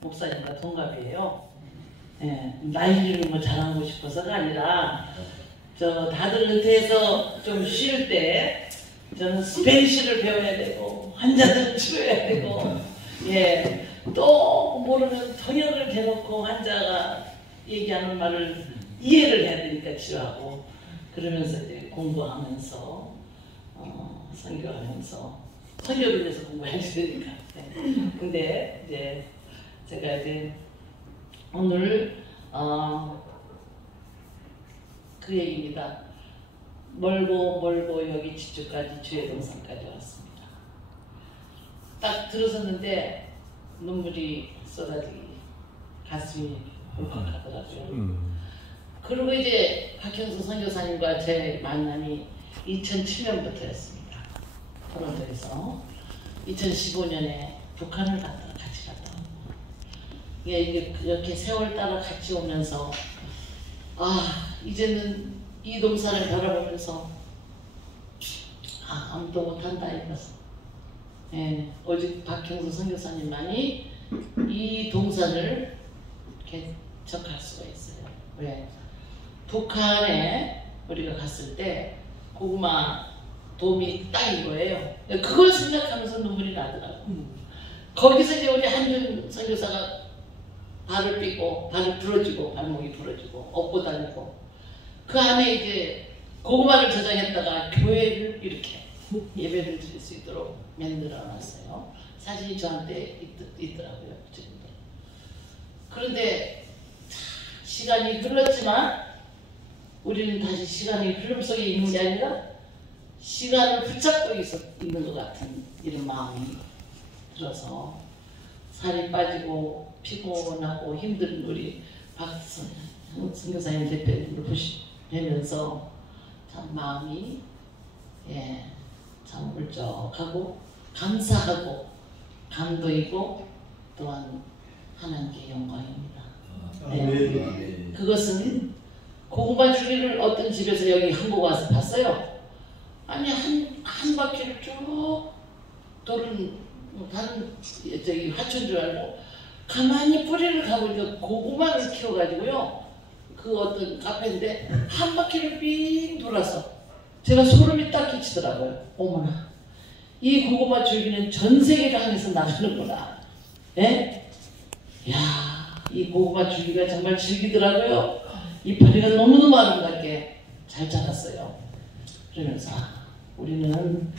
목사님과 동갑이에요. 예, 나이를 뭐 자랑하고 싶어서가 아니라 다들 은퇴해서 좀 쉴 때 저는 스페니쉬를 배워야 되고 환자들을 치료해야 되고 또 모르는 통역을 대놓고 환자가 얘기하는 말을 이해를 해야 되니까 치료하고 그러면서 이제 공부하면서 선교하면서 선교를 위해서 공부해야 되니까. 근데 이제 제가 이제 오늘 그 얘기입니다. 멀고 여기 지주까지 주의 동산까지 왔습니다. 딱 들어섰는데 눈물이 쏟아지기 가슴이 울컥하더라고요. 그리고 이제 박형수 선교사님과 제 만남이 2007년부터였습니다. 토론토에서 2015년에 북한을 같이 갔다 왔고 이게 이렇게 세월 따라 같이 오면서 이제는 이 동산을 바라보면서 아무도 못한다 이거서 오직 박형수 선교사님만이 이 동산을 개척할 수가 있어요. 왜? 북한에 우리가 갔을 때 고구마 돔이 딱 이거예요. 그걸 생각하면서 눈물이 나더라고. 거기서 이제 우리 한준 선교사가 발을 삐고 발을 부러지고 발목이 부러지고 업고 다니고 그 안에 이제 고구마를 저장했다가 교회를 이렇게 예배를 드릴 수 있도록 만들어 놨어요. 사진이 저한테 있더라고요. 지금도. 그런데 시간이 흘렀지만 우리는 다시 시간이 흐름 속에 있는 게 아니라 시간을 붙잡고 있는 것 같은 이런 마음이 들어서 살이 빠지고 피곤하고 힘든 우리 박선교사님 대표님을 보면서 참 마음이 참 울적하고 감사하고 감동이고 또한 하나님께 영광입니다. 그것은 고구마 줄기를 어떤 집에서 여기 한국 와서 봤어요. 아니 한 바퀴를 쭉 돌은 다른 화초인 줄 알고 가만히 뿌리를 가보니까 고구마를 키워가지고요. 그 어떤 카페인데 한 바퀴를 삥 돌아서 제가 소름이 딱 끼치더라고요. 어머나 이 고구마 줄기는 전 세계를 향해서 나가는구나. 이 고구마 줄기가 정말 질기더라고요. 이파리가 너무너무 아름답게 잘 자랐어요. 그러면서 우리는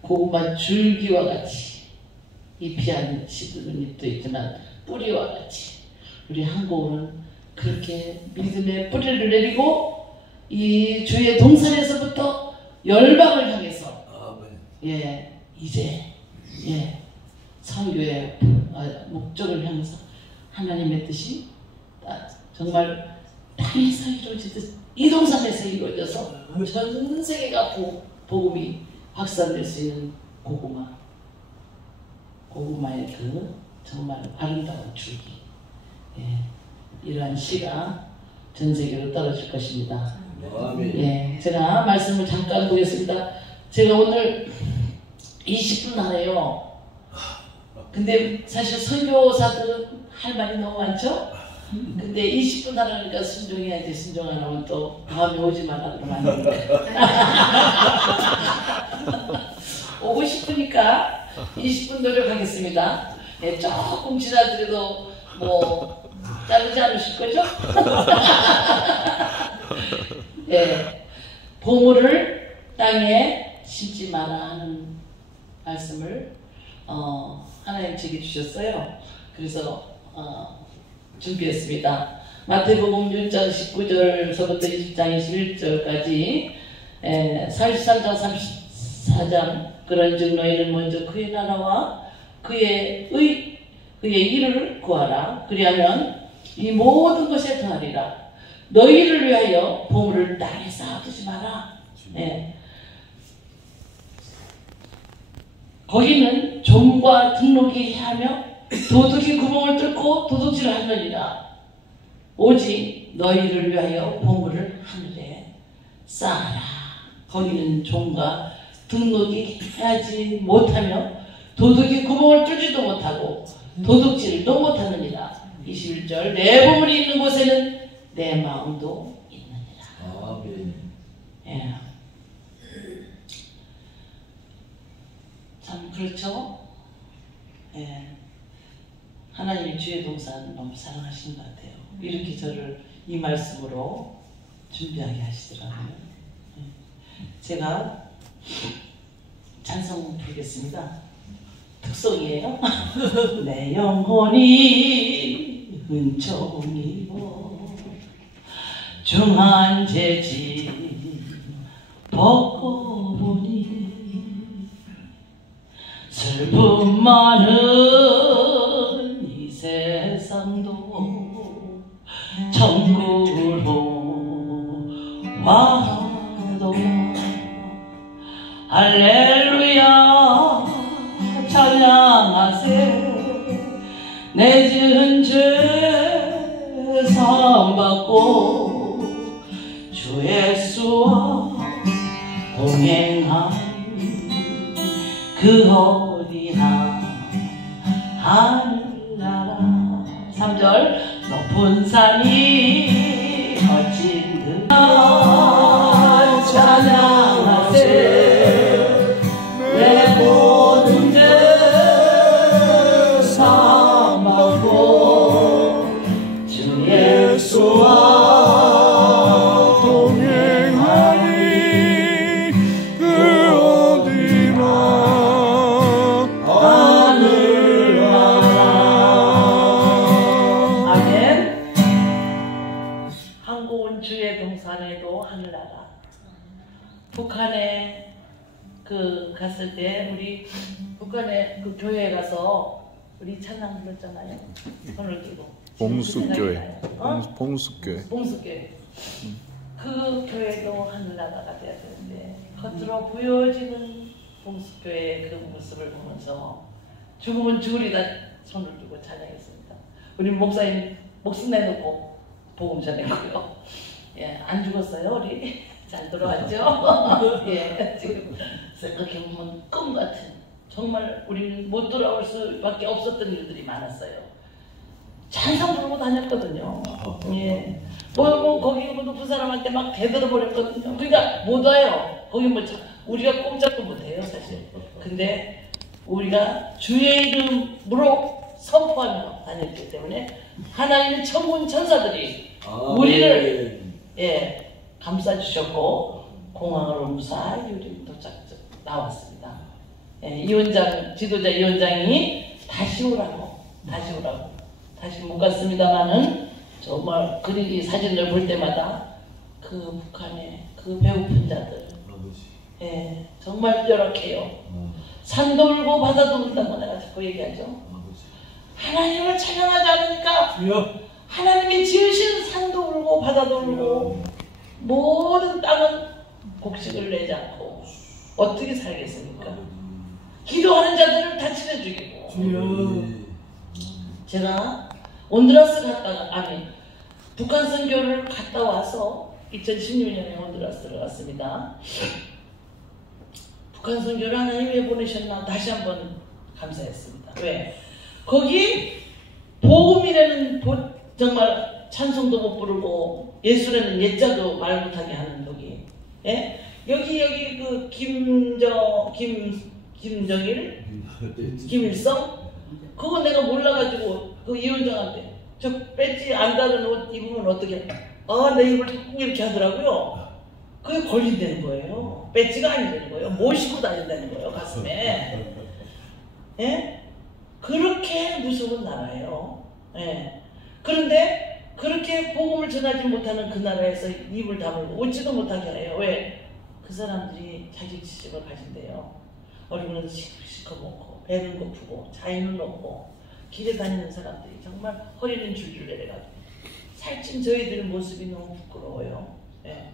고구마 줄기와 같이 잎이 안 시드는 잎도 있지만 뿌리와 같이 우리 한국은 그렇게 믿음의 뿌리를 내리고 이 주의 동산에서부터 열방을 향해서 이제 선교의 목적을 향해서 하나님의 뜻이 정말 땅에서 이루어지듯 이 동산에서 이루어져서 전 세계가 복음이 확산될 수 있는 고구마의 그 정말 아름다운 줄기 이러한 씨가 전 세계로 떨어질 것입니다. 제가 말씀을 잠깐 보겠습니다. 제가 오늘 20분 하네요. 근데 사실 선교사들은 할 말이 너무 많죠? 근데 20분 하라니까 순종해야지. 순종 안 하면 또 다음에 오지 마라 그러면 안 됩니다. 오고 싶으니까 20분 노력하겠습니다. 조금 지나더라도 뭐 자르지 않으실 거죠? 보물을 땅에 심지 마라 하는 말씀을 하나님 제게 주셨어요. 그래서 준비했습니다. 마태복음 1장 19절서부터 20장 21절까지 43장 34장 그런즉 너희는 먼저 그의 나라와 그의 일을 구하라. 그리하면 이 모든 것에 더하리라. 너희를 위하여 보물을 땅에 쌓아두지 마라. 거기는 종과 등록이 해하며 도둑이 구멍을 뚫고 도둑질을 하느니라. 오직 너희를 위하여 보물을 하늘에 쌓아라. 거기는 종과 등록이 해하지 못하며 도둑이 구멍을 뚫지도 못하고 도둑질도 못하느니라. 21절 내 보물이 있는 곳에는 내 마음도 있느니라. 아멘. 예. 참 그렇죠? 예. 하나님이 주의 동산 너무 사랑하시는 것 같아요. 이렇게 저를 이 말씀으로 준비하게 하시더라고요. 예. 제가 찬송 부르겠습니다. 특송이에요. 내 영혼이 은총이고 중한 재질 벗고 보니 슬픔 많은 이 세상도 천국으로 와도다. 할렐루야 찬양하세. 내 지은 죄 사함받고 주 예수와 동행하니 그 어디나 하늘나라. 3절 높은 산이 거친 그 찬양하세. 내 모든 죄 사함받고 주 예수와 동행하니 그 어디나 하늘나라. 아멘. 한국은 주의 동산에도 하늘나라. 북한에 갔을 때 우리 북한에 그 교회에 가서 우리 찬양 불렀잖아요. 손을 들고. 봉숙교회. 어? 봉숙교회. 봉숙교회. 그 교회도 하늘나라가 돼야 되는데 겉으로 보여지는 봉숙교회의 그 모습을 보면서 죽으면 죽으리다 손을 들고 찬양했습니다. 우리 목사님 목숨 내놓고 복음 전했고요. 예, 안 죽었어요 우리. 잘 돌아왔죠? 예, 지금 생각해보면 꿈 같은, 정말 우리는 못 돌아올 수밖에 없었던 일들이 많았어요. 찬송 부르고 다녔거든요. 예. 거기 높은 사람한테 막 대들어버렸거든요. 그러니까 못 와요. 거기 우리가 꼼짝도 못해요, 사실. 근데 우리가 주의 이름으로 선포하며 다녔기 때문에 하나님의 천군 천사들이 우리를 감싸주셨고 공항으로 무사히 우리 나왔습니다. 예, 지도자 위원장이 다시 오라고 다시 못 갔습니다만은 정말 이 사진을 볼 때마다 그 북한의 그 배고픈 자들, 예, 정말 열악해요. 산도 울고 바다도 울다고 내가 자꾸 얘기하죠. 하나님을 찬양하지 않으니까 하나님이 지으신 산도 울고 바다도 울고 모든 땅은 곡식을 내지 않고 어떻게 살겠습니까? 기도하는 자들을 다 치러 죽이고. 제가 온두라스 북한 선교를 갔다 와서 2016년에 온두라스를 갔습니다. 북한 선교를 하나님 왜 보내셨나 다시 한번 감사했습니다. 왜? 거기 복음이라는 정말 찬송도 못 부르고 예수라는 예자도 말 못하게 하는 거기. 예? 여기 그 김일성 그거 내가 몰라가지고 그 위원장한테 저 배지 안 다른 옷 입으면 어떻게? 내 입을 이렇게 하더라고요. 그게 걸린다는 거예요. 배지가 아니라는 거예요. 뭘 신고 다닌다는 거예요, 가슴에. 예? 그렇게 무서운 나라예요. 예. 그런데 그렇게 복음을 전하지 못하는 그 나라에서 입을 다물고 웃지도 못하게 해요. 왜? 그 사람들이 자격지심을 가진대요. 얼굴은 시커멓고 배는 고프고 자유는 없고 길에 다니는 사람들이 정말 허리는 줄줄 내려가지고 살찐 저희들 모습이 너무 부끄러워요. 예.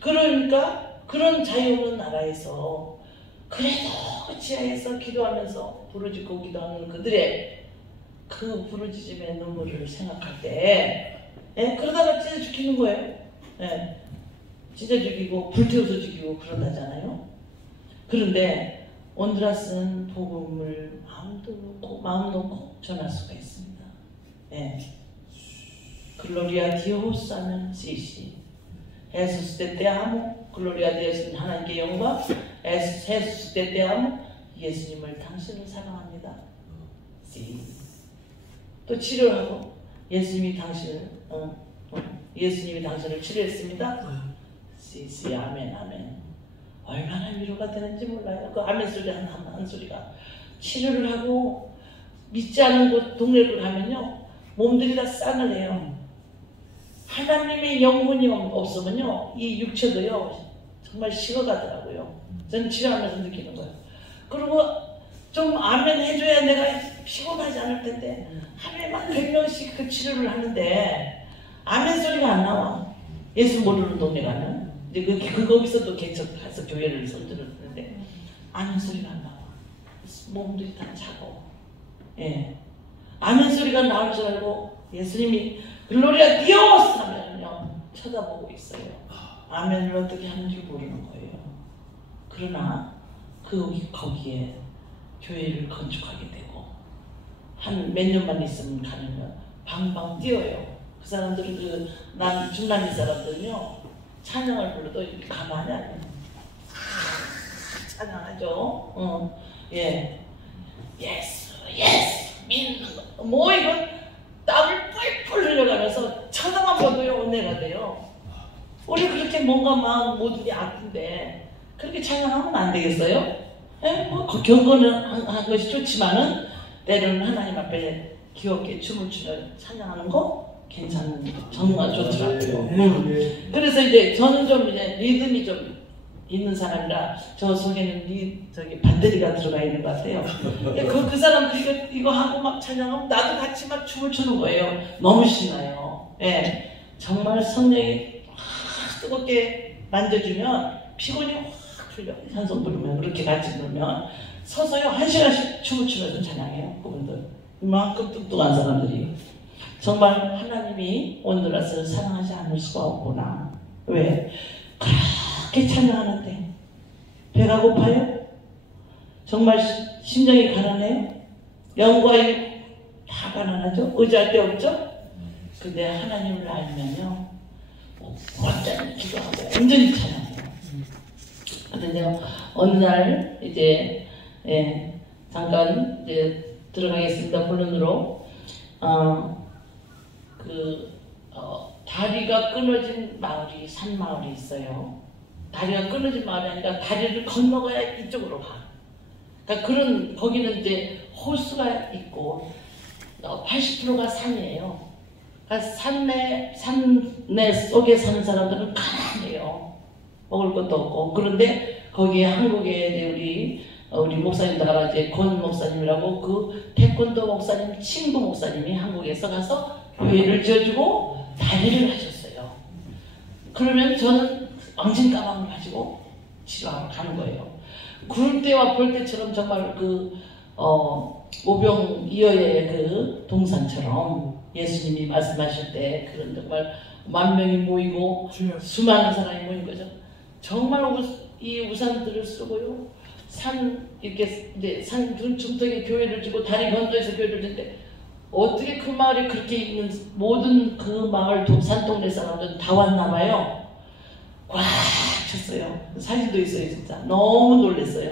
그러니까 그런 자유 없는 나라에서 그래도 지하에서 기도하면서 부르짖고 기도하는 그들의 그 부르짖음의 눈물을 생각할 때 그러다가 찢어 죽이는 거예요. 예. 찢어 죽이고 불태워서 죽이고 그런다잖아요. 그런데 온두라스는 복음을 마음 놓고 전할 수가 있습니다. 예. 글로리아 디오스 하면 시시. 예수스 때 아무 글로리아 디오스는 하나님께 영광. 예수스 때 아무 예수님을 당신을 사랑합니다. 시. 또 치료하고 예수님이 당신을 예수님이 당신을 치료했습니다. 시시 아멘 아멘. 얼마나 위로가 되는지 몰라요. 그 아멘 소리 한 소리가 치료를 하고 믿지 않은 곳 동네를 가면요 몸들이 다 싸늘해요. 하나님의 영혼이 없으면요 이 육체도요 정말 식어가더라고요. 저는 치료하면서 느끼는 거예요. 그리고 좀 아멘 해줘야 내가 피곤하지 않을 텐데 하루에만 100명씩 그 치료를 하는데 아멘 소리가 안 나와. 예수 모르는 동네 가면 이제 거기서도 개척해서 교회를 선들었는데 아멘 소리가 안 나와. 몸들이 다 차고. 예. 아멘 소리가 나올 줄 알고 예수님이 글로리아 디오스 하면요 쳐다보고 있어요. 아멘을 어떻게 하는지 모르는 거예요. 그러나 거기에 교회를 건축하게 되고 한 몇 년만 있으면 가면요 방방 뛰어요. 그 사람들은 난 중남미 사람들은요 찬양을 불러도 이렇게 가만히 안 해요. 찬양하죠. 예. 예수 믿는 거. 뭐 이건 땀을 뿔뿔 흘려가면서 쳐다만 봐도요 은혜가 돼요. 우리 그렇게 뭔가 마음 모든이 아픈데 그렇게 찬양하면 안 되겠어요? 예? 뭐 경건은 한 것이 좋지만은 때로는 하나님 앞에 귀엽게 춤을 추며 찬양하는 거 괜찮은 정말 좋더라고요. 그래서 이제 저는 좀 이제 리듬이 좀 있는 사람이라 저 속에는 저기 반대리가 들어가 있는 것 같아요. 근데 그 사람들이 이거 하고 막 찬양하면 나도 같이 막 춤을 추는 거예요. 너무 신나요. 예, 정말 성령이 뜨겁게 만져주면 피곤이 확 풀려. 찬송 부르면 그렇게 같이 부르면 서서요 1시간씩 춤을 추면서 찬양해요. 그분들 이만큼 뚱뚱한 사람들이 정말 하나님이 오늘 와서 사랑하지 않을 수가 없구나. 왜? 그렇게 찬양하는데 배가 고파요? 정말 심정이 가난해요? 영과 육 다 가난하죠? 의지할 데 없죠? 근데 하나님을 알면요 완전히 기도하고 완전히 찬양해요. 근데 어느 날 이제 잠깐 이제 들어가겠습니다. 본론으로 다리가 끊어진 마을이 산 마을이 있어요. 다리가 끊어진 마을이 아니라 다리를 건너가야 이쪽으로 가. 그러니까 거기는 이제 호수가 있고 80%가 산이에요. 그러니까 산내 속에 사는 사람들은 가난해요. 먹을 것도 없고. 그런데 거기에 한국에 우리 목사님들 이제 권 목사님이라고 그 태권도 목사님 친구 목사님이 한국에서 가서 교회를 지어주고 다니를 하셨어요. 그러면 저는 엉진 가방을 가지고 치료하러 가는 거예요. 구를 때와 볼 때처럼 정말 모병 이어의 그 동산처럼 예수님이 말씀하실 때 그런 정말 10,000명이 모이고 수많은 사람이 모인 거죠. 정말 이 우산들을 쓰고요. 이렇게 이제 산 중턱에 교회를 주고 다리 건너에서 교회를 주는데 어떻게 그 마을에 그렇게 있는 모든 그 마을 산동네 사람들은 다 왔나 봐요. 꽉 찼어요. 사진도 있어요. 진짜 너무 놀랐어요.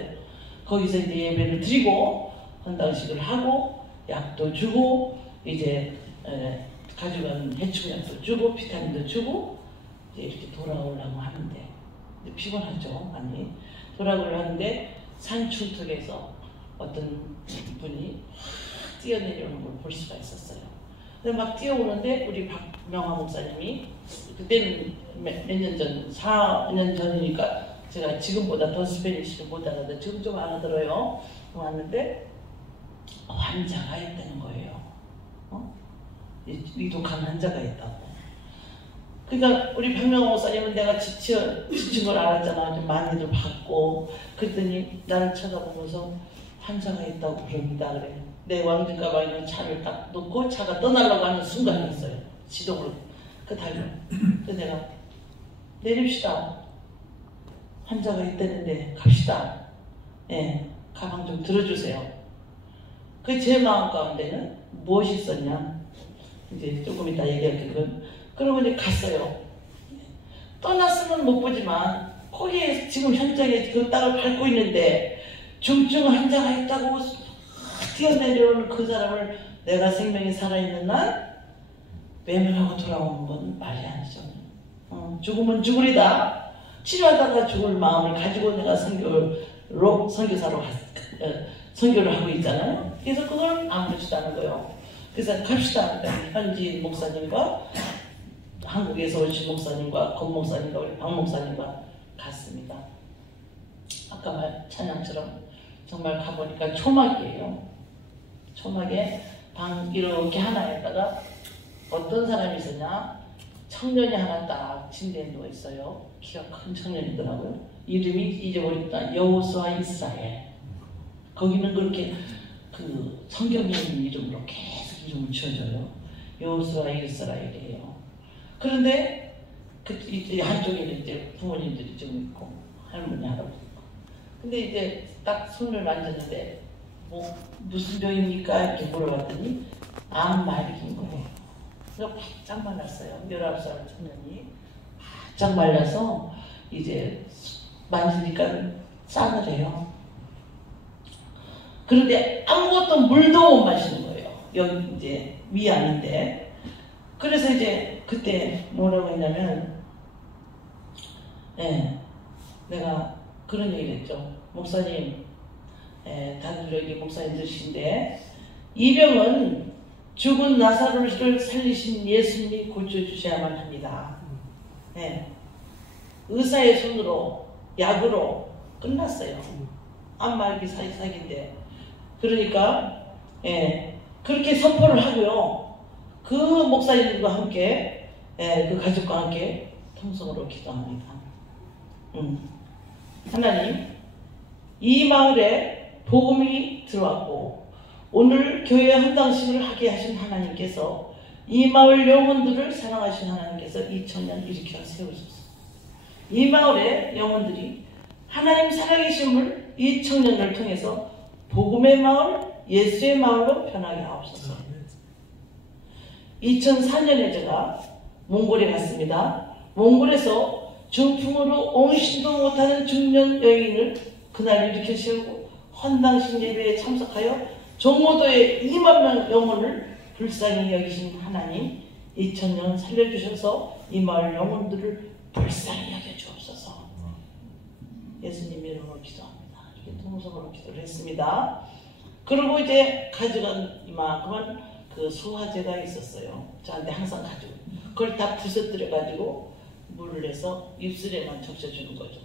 거기서 이제 예배를 드리고 헌당식을 하고 약도 주고 이제 가져간 해충약도 주고 비타민도 주고 이제 이렇게 돌아오려고 하는데 피곤하죠. 많이 돌아오려고 하는데 산 중턱에서 어떤 분이 뛰어내려오는 걸 볼 수가 있었어요. 근데 막 뛰어오는데 우리 박명화 목사님이 그때는 몇 년 전, 4년 전이니까 제가 지금보다 더 스페니쉬를 못 알아듣어요. 지금 좀 알아들어요. 왔는데 환자가 있다는 거예요. 위독한 환자가 있다고. 그러니까 우리 박명화 목사님은 내가 지친 걸 알았잖아. 좀 많이들 받고. 그랬더니 나를 쳐다보면서 환자가 있다고 그럽니다. 그래. 내 왕진 가방에 있는 차를 딱 놓고 차가 떠나려고 하는 순간이 있어요. 지동으로 달려. 그래서 내가 내립시다. 환자가 있다는데 갑시다. 예, 가방 좀 들어주세요. 그 제 마음 가운데는 무엇이 있었냐? 이제 조금 이따 얘기할게요. 그러고 이제 갔어요. 떠났으면 못 보지만 거기에 지금 현장에 그 땅을 밟고 있는데 중증 환자가 있다고 뛰어내려오는 그 사람을 내가 생명이 살아있는 날 외면하고 돌아오는 건 말이 아니죠. 죽으면 죽으리다. 치료하다가 죽을 마음을 가지고 내가 선교사로 선교를 하고 있잖아요. 그래서 그걸 아무렇지도 않은 거예요. 그래서 갑시다. 현지 목사님과 한국에서 오신 목사님과 권 목사님과 우리 박 목사님과 갔습니다. 아까 말 찬양처럼 정말 가보니까 초막이에요. 초막에 방 이렇게 하나에다가 어떤 사람이 있었냐? 청년이 하나 딱 침대에 누워 있어요. 키가 큰 청년이더라고요. 이름이 잊어버렸다. 여호수아 이스라엘. 거기는 그렇게 그 성경에 있는 이름으로 계속 이름을 지어줘요. 여호수아 이스라엘이에요. 그런데 그 이제 한쪽에는 이제 부모님들이 좀 있고 할머니 할아버지 있고. 근데 이제 딱 손을 만졌는데 뭐 무슨 병입니까? 이렇게 물어봤더니 암 말기인 거예요. 그래서 바짝 말랐어요. 19살 청년이 바짝 말라서 이제 만지니까 싸늘해요. 그런데 아무것도 물도 못 마시는 거예요. 여기 이제 위암인데. 그래서 이제 그때 뭐라고 했냐면, 내가 그런 얘기를 했죠. 목사님, 다들 여기 목사님들이신데 이 병은 죽은 나사로를 살리신 예수님이 고쳐주셔야만 합니다. 의사의 손으로 약으로 끝났어요. 암말기 사기인데. 그러니까 그렇게 선포를 하고요. 그 목사님들과 함께 그 가족과 함께 통성으로 기도합니다. 하나님, 이 마을에 복음이 들어왔고 오늘 교회 헌당식을 하게 하신 하나님께서 이 마을 영혼들을 사랑하신 하나님께서 이 청년 일으켜 세우소서. 이 마을의 영혼들이 하나님 살아계심을 이 청년을 통해서 복음의 마을, 예수의 마을로 변하게 하옵소서. 2004년에 제가 몽골에 갔습니다. 몽골에서 중풍으로 옹신도 못하는 중년 여인을 그날 일으켜 세우고 헌당식 예배에 참석하여 종모도의 2만 명 영혼을 불쌍히 여기신 하나님, 2000년 살려주셔서 이 마을 영혼들을 불쌍히 여겨주옵소서. 예수님 이름으로 기도합니다. 이렇게 통성으로 기도를 했습니다. 그리고 이제 가져간 이만큼은 그 소화제가 있었어요. 저한테 항상 가지고 그걸 다 부서뜨려 가지고 물을 내서 입술에만 적셔주는 거죠.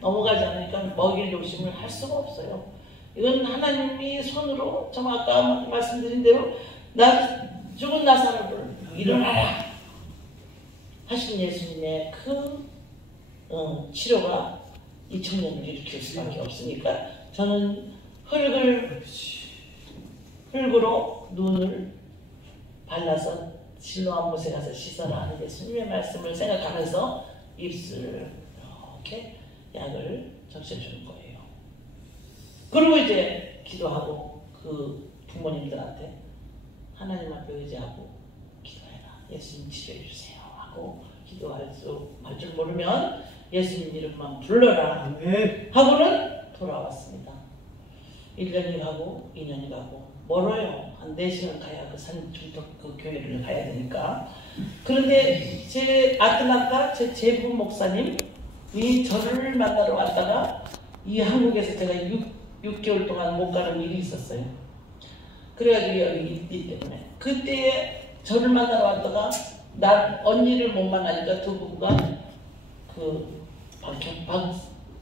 넘어가지 않으니까 먹일 욕심을 할 수가 없어요. 이건 하나님이 손으로 정말 아까 말씀드린 대로 죽은 나사로를 일어나라 하신 예수님의 그 치료가 이 청년을 일으킬 수밖에 없으니까 저는 흙으로 눈을 발라서 실로암 못에 가서 씻어라 하는 예수님의 말씀을 생각하면서 입술을 이렇게 약을 적셔주는 거예요. 그리고 이제 기도하고 그 부모님들한테 하나님 앞에 의지하고 기도해라. 예수님 치료해 주세요 하고 기도할 줄 모르면 예수님 이름만 불러라 하고는 돌아왔습니다. 1년이 가고 2년이 가고 멀어요. 한 4시간 가야 그 산중턱 그 교회를 가야 되니까. 그런데 제 아틀란타 제 제부 목사님이 저를 만나러 왔다가 이 한국에서 제가 6개월 동안 못 가는 일이 있었어요. 그래가지고 여기 있기 때문에 그때 저를 만나러 왔다가 난 언니를 못 만나니까 두 부부가 그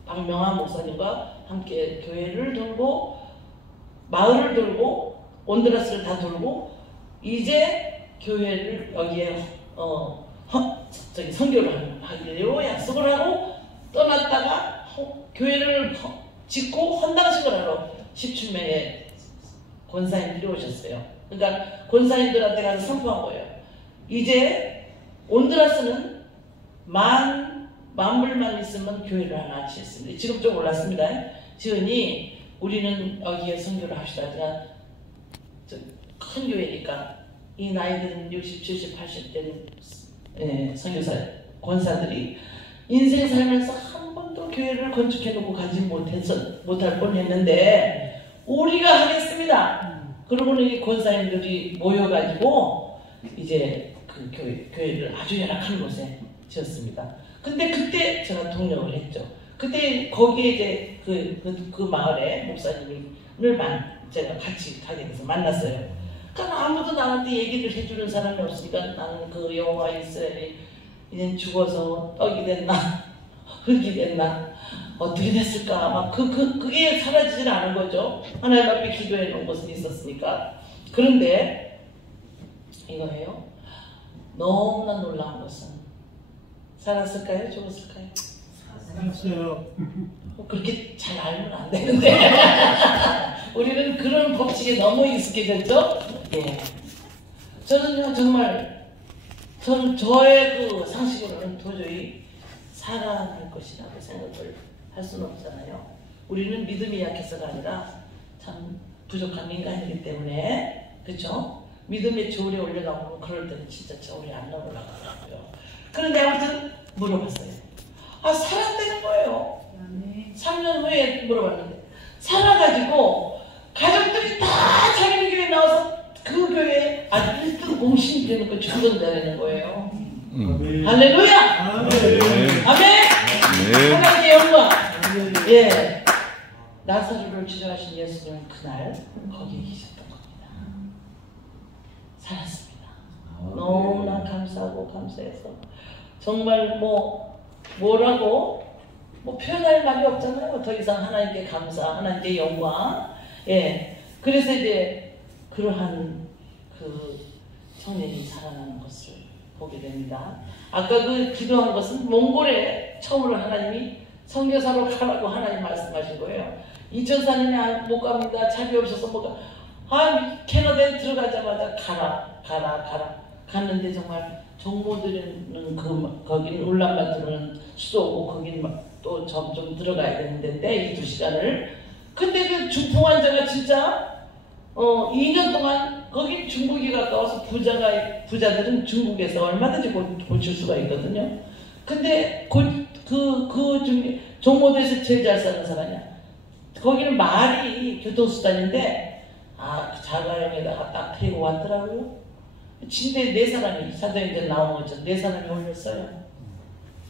박명환 목사님과 함께 교회를 돌고 마을을 돌고 온드라스를 다 돌고 이제 교회를 여기에 선교를 하기로 약속을 하고 떠났다가 교회를 짓고 헌당식을 하러 10춘매에 권사님들이 오셨어요. 그러니까 권사님들한테 가서 선포한 거예요. 이제 온드라스는 만불만 있으면 교회를 하나 짓습니다. 지금 좀 올랐습니다. 지은이 우리는 여기에 선교를 합시다. 제가 큰 교회니까 이 나이들은 60, 70, 80대는 선교사, 권사들이 인생 살면서 한 번도 교회를 건축해놓고 가지 못할 뻔했는데 우리가 하겠습니다. 그러고는 이 권사님들이 모여가지고 이제 그 교회를 아주 열악한 곳에 지었습니다. 근데 그때 제가 동력을 했죠. 그때 거기에 이제 그 마을에 목사님을 제가 같이 가게 돼서 만났어요. 그러니까 아무도 나한테 얘기를 해주는 사람이 없으니까 나는 그 여호와 이스라엘이 이제 죽어서 떡이 됐나 흙이 됐나 어떻게 됐을까 막 그게 사라지질 않은 거죠. 하나님 앞에 기도해 놓은 것은 있었으니까. 그런데 이거예요. 너무나 놀라운 것은 살았을까요? 죽었을까요? 살았어요. 그렇게 잘 알면 안 되는데 우리는 그런 법칙에 너무 익숙해졌죠? 예. 저는요 저는 저의 그 상식으로는 도저히 살아날 것이라고 생각을 할 수는 없잖아요. 우리는 믿음이 약해서가 아니라 참 부족한 인간이기 때문에 그렇죠? 믿음의 저울에 올려놓으면 그럴 때는 진짜 저울이 안 올라가더라고요. 그런데 아무튼 물어봤어요. 살았다는 거예요. 3년 후에 물어봤는데 살아가지고 가족들이 다 자기네 교회에 나와서 그 교회에 아주 1등 공신이 되는 거 주전자라는 거예요. 할렐루야! 아멘! 하나님의 영광! 예. 나사로를 치료하신 예수님은 그날 거기에 계셨던 겁니다. 살았습니다. 너무나 감사하고 감사해서 정말 뭐라고 표현할 말이 없잖아요. 더 이상 하나님께 감사, 하나님께 영광. 예. 그래서 이제 그러한 그 청년이 살아나는 것을 보게 됩니다. 아까 그 기도한 것은 몽골에 처음으로 하나님이 선교사로 가라고 하나님 말씀하신 거예요. 2004년에 못 갑니다. 차비 없어서 못 가. 캐나다에 들어가자마자 가라. 갔는데 정말 정보들은 거기는 울란바토르는 수도고 거기는 또 점점 들어가야 되는데 이 2시간을. 근데 그 중풍 환자가 진짜 2년 동안 거기 중국이 가까워서 부자들은 중국에서 얼마든지 고칠 수가 있거든요. 근데 그 중에 종모도에서 제일 잘 사는 사람이야. 거기는 말이 교통수단인데 그 자가용에다가 딱 태우고 왔더라고요. 침대에 4사람이 사도행전 나온 것처럼 4사람이 올렸어요.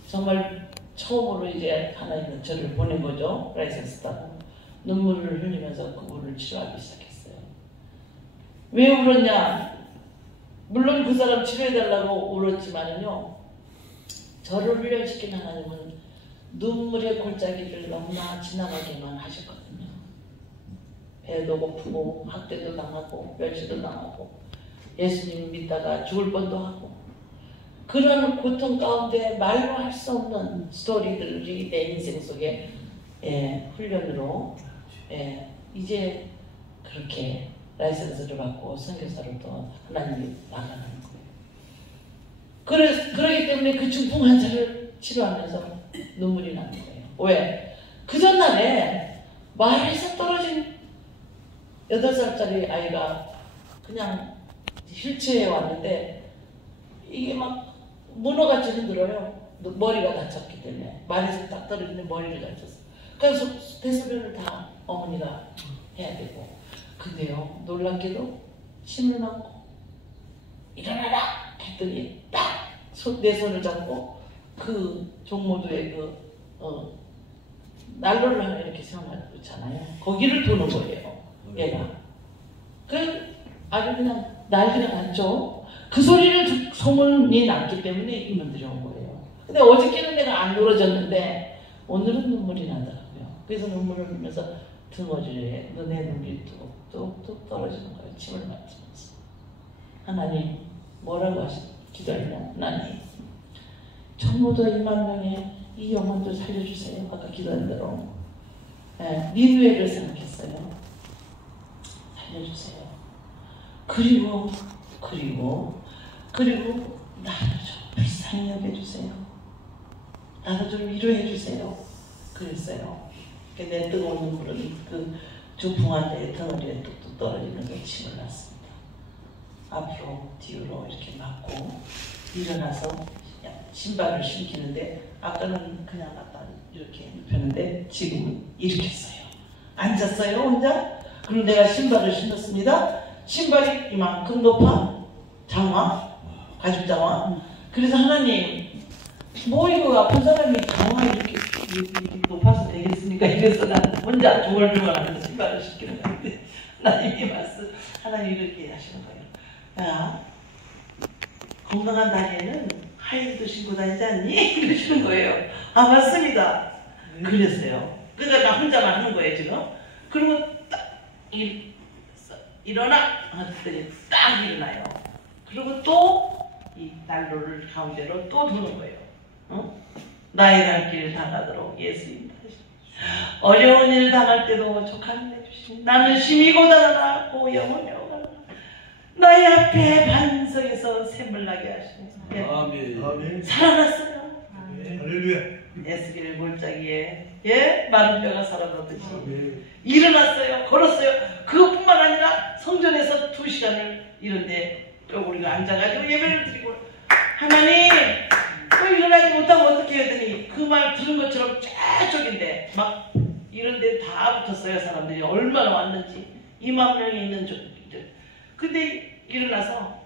정말 처음으로 이제 하나님은 저를 보낸 거죠. 라이센스 타고 눈물을 흘리면서 그분을 치료하기 시작했어요. 왜 울었냐? 물론 그 사람 치료해달라고 울었지만은요, 저를 훈련시킨 하나님은 눈물의 골짜기를 너무나 지나가게만 하셨거든요. 배도 고프고 학대도 당하고 멸시도 당하고 예수님 믿다가 죽을 뻔도 하고 그런 고통 가운데 말로 할 수 없는 스토리들이 내 인생 속에 훈련으로 이제 그렇게 라이센스를 받고 선교사로 또 하나님이 나가는 거예요. 그러기 때문에 그 중풍 환자를 치료하면서 눈물이 나는 거예요. 왜? 그 전날에 말에서 떨어진 8살짜리 아이가 그냥 휠체어에 왔는데 이게 막 문어같이 흔들어요. 머리가 다쳤기 때문에 말에서 딱 떨어지는 머리를 다쳤어. 그래서 대소변을 다 어머니가 해야 되고 근데요 놀랍게도 침을 맞고 일어나라 했더니 딱 내 손을 잡고 그 종모도에 난로를 하나 이렇게 세워놓고 있잖아요. 거기를 도는 거예요. 얘가. 아주 그냥 난리가 났죠. 그 소리를 소문이 났기 때문에 이분들이 온 거예요. 근데 어저께는 내가 안 늘어졌는데 오늘은 눈물이 나더라고요. 그래서 눈물을 흘리면서 등어리에 눈에 눈물이 뚝뚝뚝 떨어지는 거예요. 침을 맞으면서. 하나님 뭐라고 기도했냐. 하나님 전부도 2만 명의 이 영혼들 살려주세요. 아까 기도한 대로. 니느웨를 생각했어요. 살려주세요. 그리고 나도 좀 불쌍히 여겨주세요. 나도 좀 위로해주세요. 그랬어요. 내 뜨거운 눈물은 그 중풍한테 덩어리에 뚝뚝 떨어지는 거 침을 났습니다. 앞으로 뒤로 이렇게 맞고 일어나서 신발을 신기는데 아까는 그냥 갖다 이렇게 눕혔는데 지금은 이렇게 써요. 앉았어요 혼자. 그리고 내가 신발을 신었습니다. 신발이 이만큼 높아. 장화, 가죽 장화. 그래서 하나님 뭐 이거 아픈 사람이 장화 이렇게 높아서 되겠습니까? 이래서 나는 혼자 조글조글하면서 신발을 신기는 건데 하나님이 말씀 하나님 이렇게 하시는 거예요. 야, 건강한 다리에는 하이힐도 신고 다니지 않니? 이러시는 거예요. 아 맞습니다. 그랬어요. 그러니까 나 혼자만 하는 거예요 지금. 그리고 딱 일어나 하더니 딱 일어나요. 그리고 또 이 난로를 가운데로 또 도는 거예요. 나의 갈 길을 당하도록 예수님 어려운 일을 당할 때도 족하는 해주시니 나는 심히 고단하고 영혼이 오가라 나의 앞에 반석에서 샘을 나게 하시니 아멘. 살아났어요. 할렐루야. 에스겔 골짜기에 마른 뼈가 살아나듯이 일어났어요. 걸었어요. 그것뿐만 아니라 성전에서 2시간을 이런데 우리가 앉아가지고 예배를 드리고 하나님 또 일어나지 못하면 어떻게 해야 되니 그 말 들은 것처럼 저쪽인데 막 이런데 다 붙었어요. 사람들이 얼마나 왔는지 2만 명이 있는 쪽들. 근데 일어나서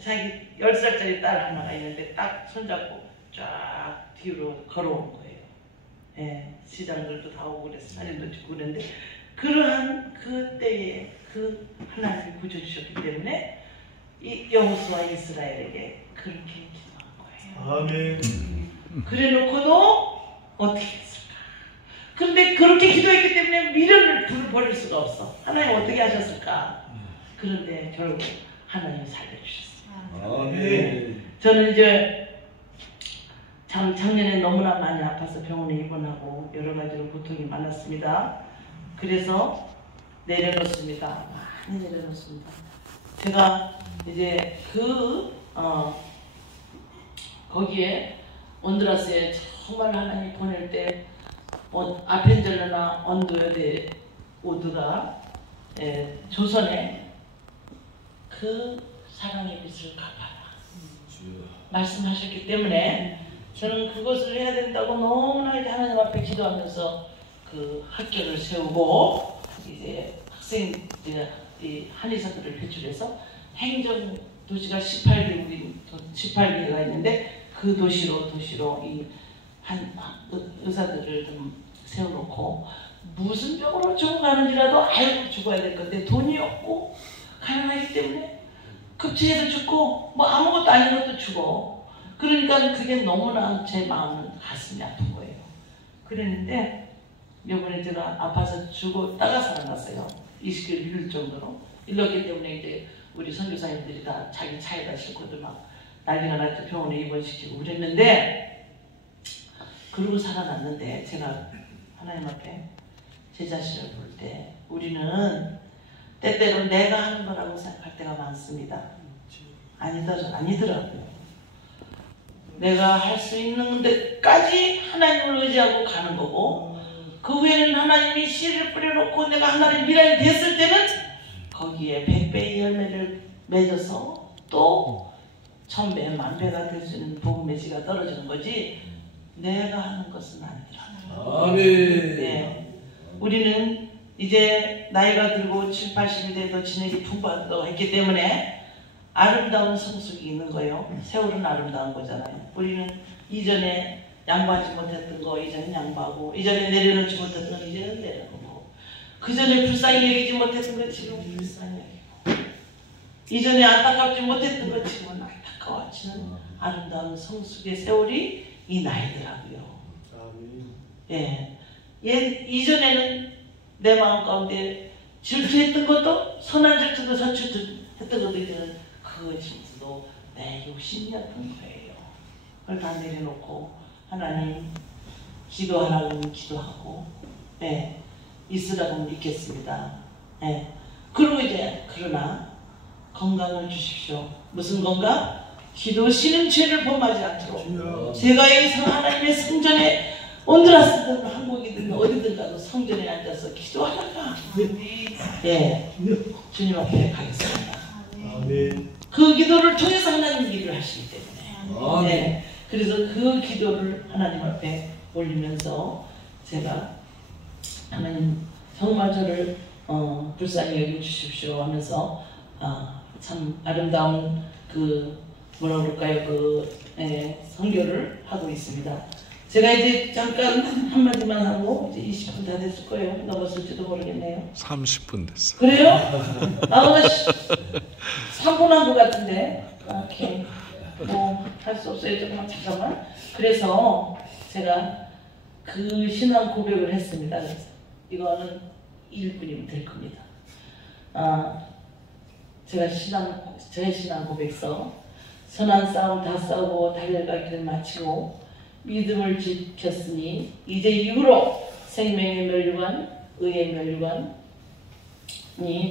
자기 10살짜리 딸 하나가 있는데 딱 손잡고 쫙 뒤로 걸어온 거예요. 예, 시장들도 다 오고 그래서 사진도 찍고 그랬는데 그러한 그때에 그 하나님이 구해주셨기 때문에 이 여호수아 이스라엘에게 그렇게 기도한 거예요. 아멘. 그래 놓고도 어떻게 했을까? 그런데 그렇게 기도했기 때문에 미련을 버릴 수가 없어. 하나님 어떻게 하셨을까? 그런데 결국 하나님이 살려주셨어요. 아멘. 저는 이제 참 작년에 너무나 많이 아파서 병원에 입원하고 여러 가지로 고통이 많았습니다. 그래서 내려놓습니다. 많이 내려놓습니다. 제가 이제 거기에 온두라스에 정말 하나님 보낼 때 아펜젤러나 언두여대 오드가 조선에 그 사랑의 빛을 갚아라 말씀하셨기 때문에 저는 그것을 해야 된다고 너무나 하나님 앞에 기도하면서 그 학교를 세우고 이제 이 한의사들을 배출해서 행정 도시가 18개가 있는데 그 도시로 이 의사들을 좀 세워놓고 무슨 병으로 죽어가는지라도 알고 죽어야 될 건데 돈이 없고 가난하기 때문에 급체해도 죽고 뭐 아무것도 아닌 것도 죽어. 그러니까 그게 너무나 제 마음은 가슴이 아픈 거예요. 그랬는데 이번에 제가 아파서 죽었다가 살아났어요. 20개월 이를 정도로. 일렀기 때문에 이제 우리 선교사님들이 다 자기 차에다 싣고도 막 난리가 났죠. 병원에 입원시키고 그랬는데 그러고 살아났는데 제가 하나님 앞에 제 자신을 볼 때 우리는 때때로 내가 하는 거라고 생각할 때가 많습니다. 아니더라고요. 내가 할 수 있는 데까지 하나님을 의지하고 가는 거고 그 후에는 하나님이 씨를 뿌려놓고 내가 하나님 미랄이 됐을 때는 거기에 100배의 열매를 맺어서 또 1000배, 10,000배가 될 수 있는 복음의 씨가 떨어지는 거지 내가 하는 것은 아니더라고요. 아멘. 네. 우리는 이제 나이가 들고 7, 80이 돼도 진액이 풍부하다고 했기 때문에 아름다운 성숙이 있는 거예요. 세월은 아름다운 거잖아요. 우리는 이전에 양보하지 못했던 거 이제는 양보하고 이전에 내려놓지 못했던 거 이제는 내려놓고 그 전에 불쌍히 여기지 못했던 거 지금 불쌍히 여기고 이전에 안타깝지 못했던 거 지금은 안타까워지는 아름다운 성숙의 세월이 이 나이더라고요. 예. 이전에는 내 마음 가운데 질투했던 것도 선한 질투도 선출했던 것도 이제는 그 질투도 내 욕심이었던 거예요. 그걸 다 내려놓고 하나님 기도하라고 기도하고 있으라고 있겠습니다. 그리고 이제 그러나 건강을 주십시오. 무슨 건강? 기도 쉬는 죄를 범하지 않도록 제가 여기서 하나님의 성전에 온두라스든 한국이든 어디든 가도 성전에 앉아서 기도하다가 주님 앞에 가겠습니다. 아멘. 그 기도를 통해서 하나님 일을 하시기 때문에. 네. 그래서 그 기도를 하나님 앞에 올리면서 제가 하나님 정말 저를 불쌍히 여겨주십시오 하면서 참 아름다운 그 뭐라 그럴까요? 선교를 하고 있습니다. 제가 이제 잠깐 한마디만 하고 이제 20분 다 됐을 거예요. 넘었을지도 모르겠네요. 30분 됐어. 그래요? 3분 한 것 같은데. 오케이. 할 수 없어요. 잠깐만. 그래서 제가 그 신앙 고백을 했습니다. 그래서 이거는 1분이면 될 겁니다. 제가 제 신앙 고백서 선한 싸움 다 싸우고 달려가기를 마치고 믿음을 지켰으니 이제 이후로 생명의 면류관, 의의 면류관이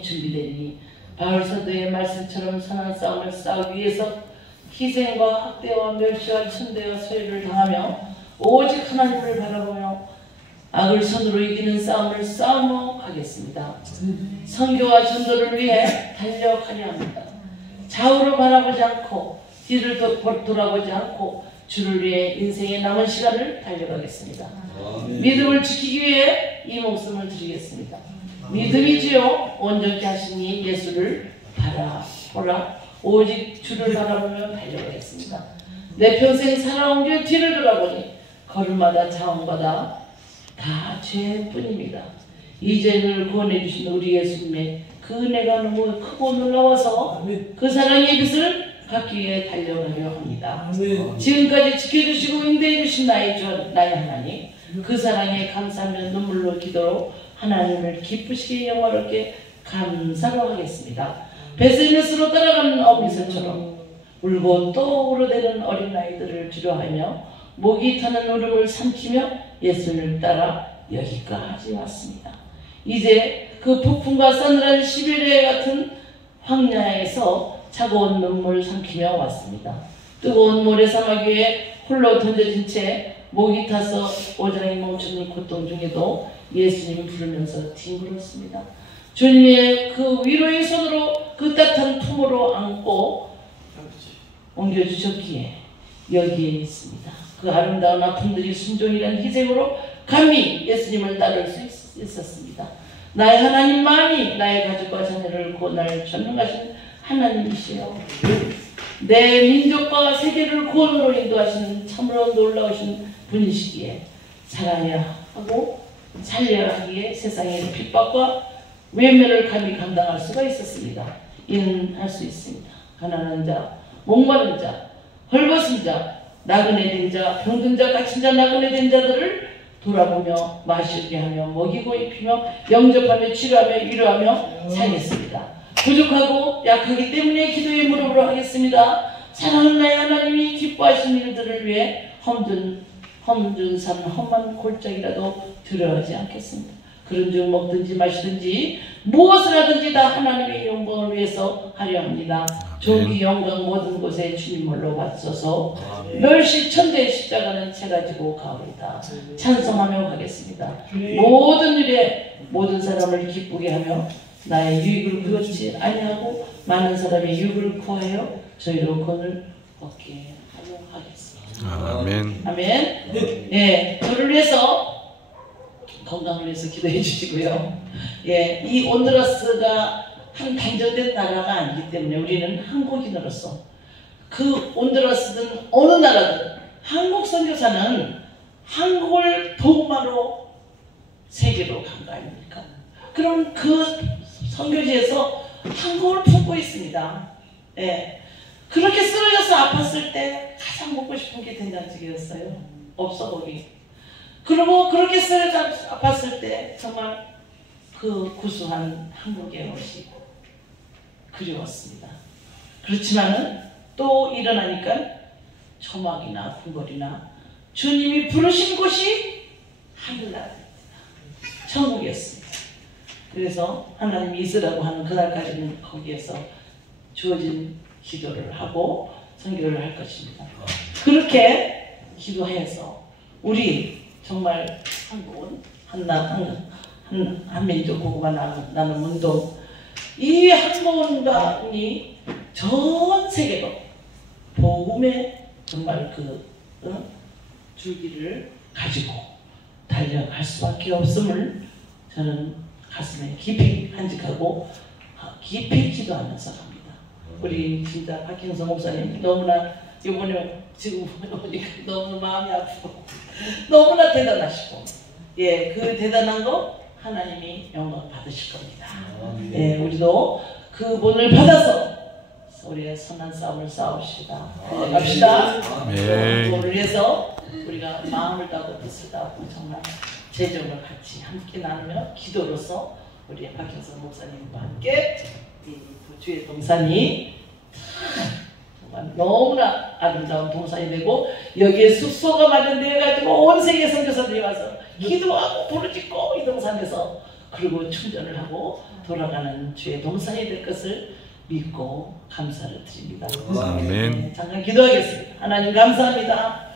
준비되니 바울 사도의 말씀처럼 선한 싸움을 싸우기 위해서 희생과 학대와 멸시와 천대와 소외를 당하며 오직 하나님을 바라보며 악을 손으로 이기는 싸움을 싸우며 가겠습니다. 선교와 전도를 위해 달려가려 합니다. 좌우로 바라보지 않고 뒤를 돌아보지 않고 주를 위해 인생의 남은 시간을 달려가겠습니다. 믿음을 지키기 위해 이 목숨을 드리겠습니다. 믿음이지요. 온전케 하시니 예수를 바라보라. 오직 주를 바라보며 달려가겠습니다. 내 평생 살아온 길 뒤를 돌아보니 걸음마다 자원마다 다 죄뿐입니다. 이제를 구원해 주신 우리 예수님의 그 은혜가 너무 크고 놀라워서 그 사랑의 빛을 갖기 위해 달려가려 합니다. 지금까지 지켜주시고 인도해 주신 나의 하나님, 그 사랑에 감사하며 눈물로 기도로 하나님을 기쁘시게 영화롭게 감사로 하겠습니다. 베슬메스로 따라가는 어미새처럼 울고 또 울어대는 어린아이들을 뒤로하며 목이 타는 울음을 삼키며 예수를 따라 여기까지 왔습니다. 이제 그 폭풍과 싸늘한 시베리아 같은 황야에서 차가운 눈물 삼키며 왔습니다. 뜨거운 모래사막 위에 홀로 던져진 채 목이 타서 오장이 멈추는 고통 중에도 예수님 부르면서 뒹굴었습니다. 주님의 그 위로의 손으로 그 따뜻한 품으로 안고 옮겨주셨기에 여기에 있습니다. 그 아름다운 아픔들이 순종이라는 희생으로 감히 예수님을 따를 수 있었습니다. 나의 하나님만이 나의 가족과 자녀를 구원할 전능하신 하나님이시여, 내 민족과 세계를 구원으로 인도하시는 참으로 놀라우신 분이시기에 살아야 하고 살려야 하기에 세상의 핍박과 외면을 감히 감당할 수가 있었습니다. 이는 할 수 있습니다. 가난한 자, 목마른 자, 헐벗은 자, 나그네 된 자, 병든 자, 갇힌 자, 나그네 된 자들을 돌아보며 마시게 하며 먹이고 입히며 영접하며 치료하며 위로하며 살겠습니다. 부족하고 약하기 때문에 기도의 무릎으로 하겠습니다. 사랑하는 나의 하나님이 기뻐하시는 일들을 위해 험준 산 험한 골짜기라도 두려워하지 않겠습니다. 그런즉 먹든지 마시든지 무엇을 하든지 다 하나님의 영광을 위해서 하려 합니다. 존귀 영광 모든 곳에 주님을로 받소서. 멸시 천대의 십자가는 제가 지고 가오리다. 찬송하며 가겠습니다. 모든 일에 모든 사람을 기쁘게 하며 나의 유익을 구하지 아니하고 많은 사람의 유익을 구하여 저희로 구원을 얻게 하려 하겠습니다. 아멘. 아멘. 예, 저를 위해서 건강을 위해서 기도해 주시고요. 예, 이 온두라스가 한 단절된 나라가 아니기 때문에 우리는 한국인으로서 그 온두라스든 어느 나라든 한국 선교사는 한국을 복음하러 세계로 간 거 아닙니까? 그럼 그 선교지에서 한국을 품고 있습니다. 예, 그렇게 쓰러져서 아팠을 때 가장 먹고 싶은 게 된장찌개였어요. 없어 거기. 그리고 그렇게 쓰러져 아팠을 때 정말 그 구수한 한국의 옷이 그리웠습니다. 그렇지만은 또 일어나니까 초막이나 궁궐이나 주님이 부르신 곳이 하늘나라입니다. 천국이었습니다. 그래서 하나님이 있으라고 하는 그날까지는 거기에서 주어진 기도를 하고 선교를 할 것입니다. 그렇게 기도해서 우리 정말 한국은 한민족 고구마 나눔 운동, 이 한국인이 전 세계로 복음의 정말 줄기를 가지고 달려갈 수밖에 없음을 저는 가슴에 깊이 간직하고 깊이 기도하면서 갑니다. 우리 진짜 박형성 목사님 너무나 이번에 지금 보니까 너무 마음이 아프고 너무나 대단하시고 그 대단한 거 하나님이 영광 받으실 겁니다. 우리도 그 본을 받아서 우리의 선한 싸움을 싸웁시다. 갑시다. 그거를 위해서 우리가 마음을 다하고 뜻을 다하고 정말 재정을 같이 함께 나누며 기도로서 우리 박형선 목사님과 함께 이 주의 동산이 정말 너무나 아름다운 동산이 되고 여기에 숙소가 마련되어 가지고 온 세계 선교사들이 와서 기도하고 부르짖고 이 동산에서 그리고 충전을 하고 돌아가는 주의 동산이 될 것을 믿고 감사를 드립니다. 아멘. 잠깐 기도하겠습니다. 하나님 감사합니다.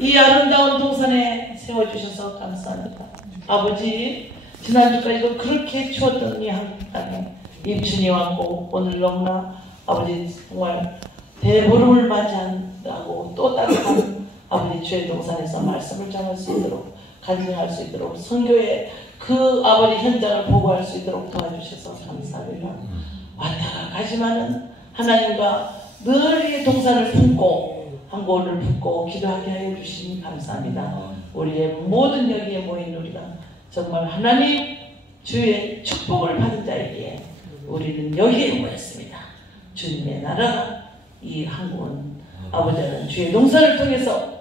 이 아름다운 동산에 세워주셔서 감사합니다. 아버지 지난주까지도 그렇게 추웠던 이 한국 땅에 입춘이 왔고 오늘 너무나 아버지 정말 대보름을 맞이한다고 또 따뜻한 아버지 주의 동산에서 말씀을 전할 수 있도록 간증할 수 있도록 선교의 그 아버지 현장을 보고할 수 있도록 도와주셔서 감사합니다. 왔다가 가지만은 하나님과 늘 이 동산을 품고 한고를 품고 기도하게 하여 주시니 감사합니다. 우리의 모든 여기에 모인 우리가 정말 하나님 주의 축복을 받은 자에게 우리는 여기에 모였습니다. 주님의 나라가 이 한국은 아버지는 주의 동산을 통해서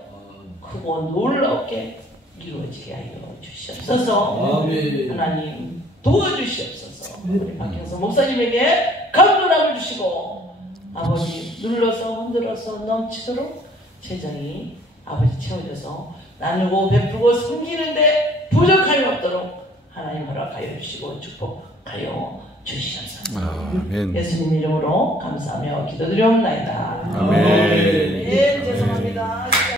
크고 놀랍게 이루어지게 하여 주시옵소서. 하나님 도와주시옵소서. 우리 박형선 목사님에게 강건함을 주시고 아버지 눌러서 흔들어서 넘치도록 재정이 아버지 채워져서 나누고 베풀고 섬기는데 부족함이 없도록 하나님 허락하여 주시고 축복하여 주시옵소서. 아멘. 예수님 이름으로 감사하며 기도드리옵나이다. 아멘. 예, 죄송합니다.